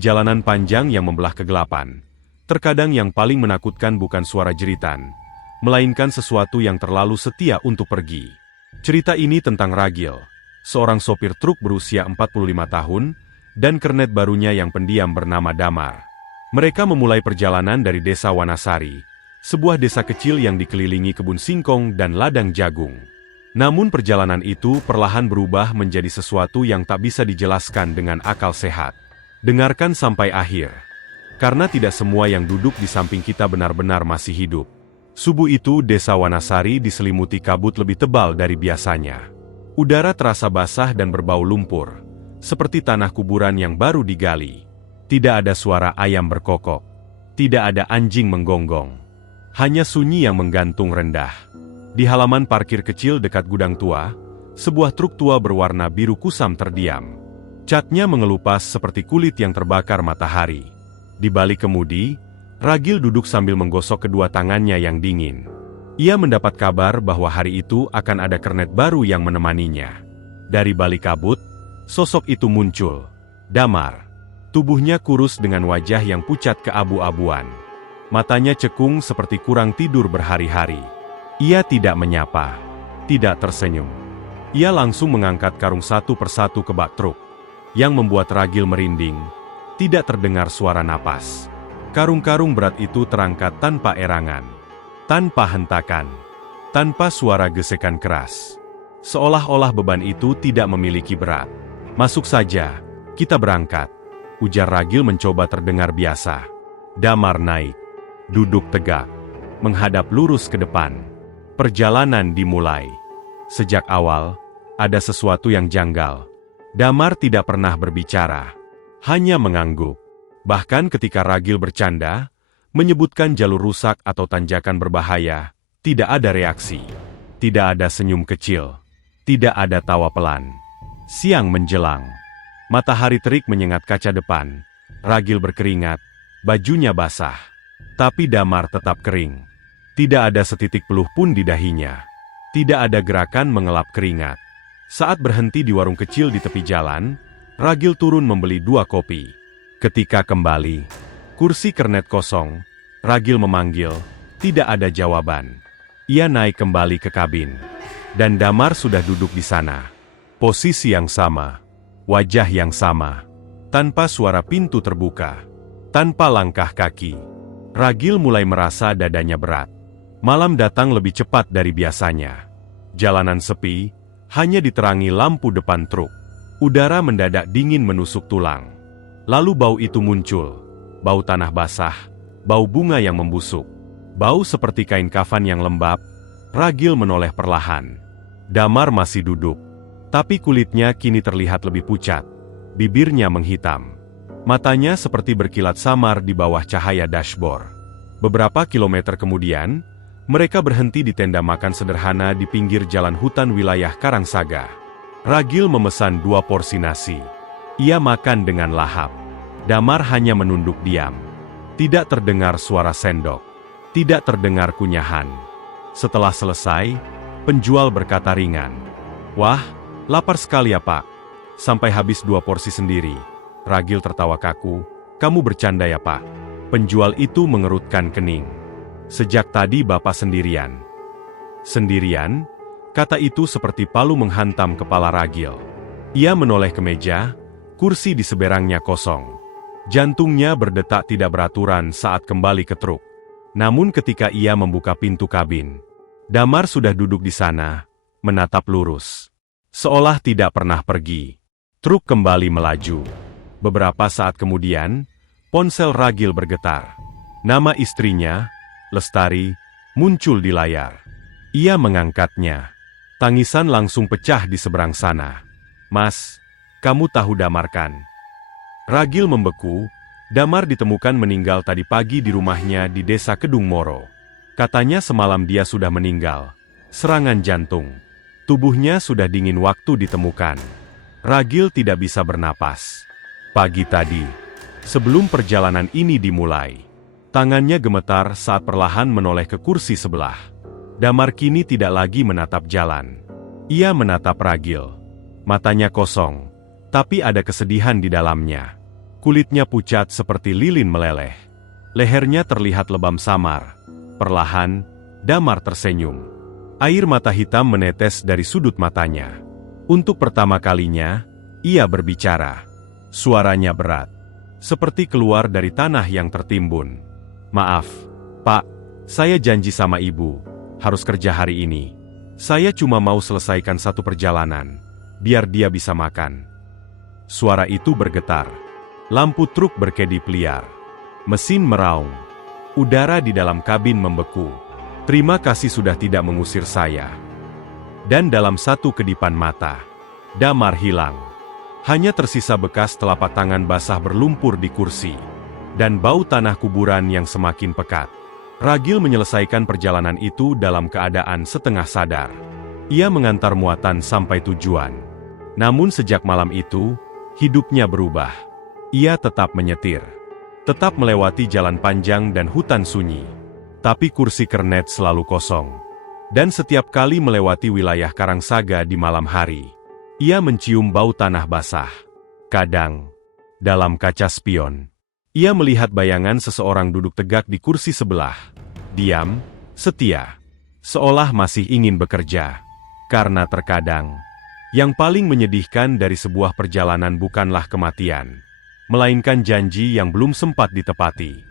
jalanan panjang yang membelah kegelapan, terkadang yang paling menakutkan bukan suara jeritan, melainkan sesuatu yang terlalu setia untuk pergi. Cerita ini tentang Ragil, seorang sopir truk berusia 45 tahun, dan kernet barunya yang pendiam bernama Damar. Mereka memulai perjalanan dari desa Wanasari, sebuah desa kecil yang dikelilingi kebun singkong dan ladang jagung. Namun perjalanan itu perlahan berubah menjadi sesuatu yang tak bisa dijelaskan dengan akal sehat. Dengarkan sampai akhir. Karena tidak semua yang duduk di samping kita benar-benar masih hidup. Subuh itu desa Wanasari diselimuti kabut lebih tebal dari biasanya. Udara terasa basah dan berbau lumpur, seperti tanah kuburan yang baru digali. Tidak ada suara ayam berkokok. Tidak ada anjing menggonggong. Hanya sunyi yang menggantung rendah. Di halaman parkir kecil dekat gudang tua, sebuah truk tua berwarna biru kusam terdiam. Catnya mengelupas seperti kulit yang terbakar matahari. Di balik kemudi, Ragil duduk sambil menggosok kedua tangannya yang dingin. Ia mendapat kabar bahwa hari itu akan ada kernet baru yang menemaninya. Dari balik kabut, sosok itu muncul. Damar. Tubuhnya kurus dengan wajah yang pucat keabu-abuan. Matanya cekung seperti kurang tidur berhari-hari. Ia tidak menyapa, tidak tersenyum. Ia langsung mengangkat karung satu persatu ke bak truk, yang membuat Ragil merinding. Tidak terdengar suara napas. Karung-karung berat itu terangkat tanpa erangan, tanpa hentakan, tanpa suara gesekan keras. Seolah-olah beban itu tidak memiliki berat. "Masuk saja, kita berangkat," ujar Ragil mencoba terdengar biasa. Damar naik, duduk tegak, menghadap lurus ke depan. Perjalanan dimulai. Sejak awal, ada sesuatu yang janggal. Damar tidak pernah berbicara, hanya mengangguk. Bahkan ketika Ragil bercanda, menyebutkan jalur rusak atau tanjakan berbahaya, tidak ada reaksi. Tidak ada senyum kecil. Tidak ada tawa pelan. Siang menjelang. Matahari terik menyengat kaca depan. Ragil berkeringat, bajunya basah. Tapi Damar tetap kering. Tidak ada setitik peluh pun di dahinya. Tidak ada gerakan mengelap keringat. Saat berhenti di warung kecil di tepi jalan, Ragil turun membeli 2 kopi. Ketika kembali, kursi kernet kosong. Ragil memanggil, tidak ada jawaban. Ia naik kembali ke kabin. Dan Damar sudah duduk di sana. Posisi yang sama. Wajah yang sama. Tanpa suara pintu terbuka. Tanpa langkah kaki. Ragil mulai merasa dadanya berat. Malam datang lebih cepat dari biasanya. Jalanan sepi, hanya diterangi lampu depan truk. Udara mendadak dingin menusuk tulang. Lalu bau itu muncul. Bau tanah basah, bau bunga yang membusuk. Bau seperti kain kafan yang lembab. Ragil menoleh perlahan. Damar masih duduk. Tapi kulitnya kini terlihat lebih pucat. Bibirnya menghitam. Matanya seperti berkilat samar di bawah cahaya dashboard. Beberapa kilometer kemudian, mereka berhenti di tenda makan sederhana di pinggir jalan hutan wilayah Karangsaga. Ragil memesan 2 porsi nasi. Ia makan dengan lahap. Damar hanya menunduk diam. Tidak terdengar suara sendok. Tidak terdengar kunyahan. Setelah selesai, penjual berkata ringan, "Wah, lapar sekali ya Pak. Sampai habis 2 porsi sendiri." Ragil tertawa kaku, "Kamu bercanda ya Pak?" Penjual itu mengerutkan kening. "Sejak tadi Bapak sendirian." "Sendirian?" Kata itu seperti palu menghantam kepala Ragil. Ia menoleh ke meja, kursi di seberangnya kosong. Jantungnya berdetak tidak beraturan saat kembali ke truk. Namun ketika ia membuka pintu kabin, Damar sudah duduk di sana, menatap lurus. Seolah tidak pernah pergi. Truk kembali melaju. Beberapa saat kemudian, ponsel Ragil bergetar. Nama istrinya, Lestari, muncul di layar. Ia mengangkatnya. Tangisan langsung pecah di seberang sana. "Mas, kamu tahu Damar kan?" Ragil membeku. Damar ditemukan meninggal tadi pagi di rumahnya di desa Kedung Moro. Katanya semalam dia sudah meninggal. Serangan jantung. Tubuhnya sudah dingin waktu ditemukan. Ragil tidak bisa bernapas. Pagi tadi, sebelum perjalanan ini dimulai, tangannya gemetar saat perlahan menoleh ke kursi sebelah. Damar kini tidak lagi menatap jalan. Ia menatap Ragil. Matanya kosong, tapi ada kesedihan di dalamnya. Kulitnya pucat seperti lilin meleleh. Lehernya terlihat lebam samar. Perlahan, Damar tersenyum. Air mata hitam menetes dari sudut matanya. Untuk pertama kalinya, ia berbicara. Suaranya berat, seperti keluar dari tanah yang tertimbun. "Maaf, Pak, saya janji sama Ibu, harus kerja hari ini. Saya cuma mau selesaikan satu perjalanan, biar dia bisa makan." Suara itu bergetar. Lampu truk berkedip liar. Mesin meraung. Udara di dalam kabin membeku. "Terima kasih sudah tidak mengusir saya." Dan dalam satu kedipan mata, Damar hilang. Hanya tersisa bekas telapak tangan basah berlumpur di kursi. Dan bau tanah kuburan yang semakin pekat. Ragil menyelesaikan perjalanan itu dalam keadaan setengah sadar. Ia mengantar muatan sampai tujuan. Namun sejak malam itu, hidupnya berubah. Ia tetap menyetir. Tetap melewati jalan panjang dan hutan sunyi. Tapi kursi kernet selalu kosong. Dan setiap kali melewati wilayah Karangsaga di malam hari, ia mencium bau tanah basah. Kadang, dalam kaca spion, ia melihat bayangan seseorang duduk tegak di kursi sebelah. Diam, setia, seolah masih ingin bekerja. Karena terkadang, yang paling menyedihkan dari sebuah perjalanan bukanlah kematian, melainkan janji yang belum sempat ditepati.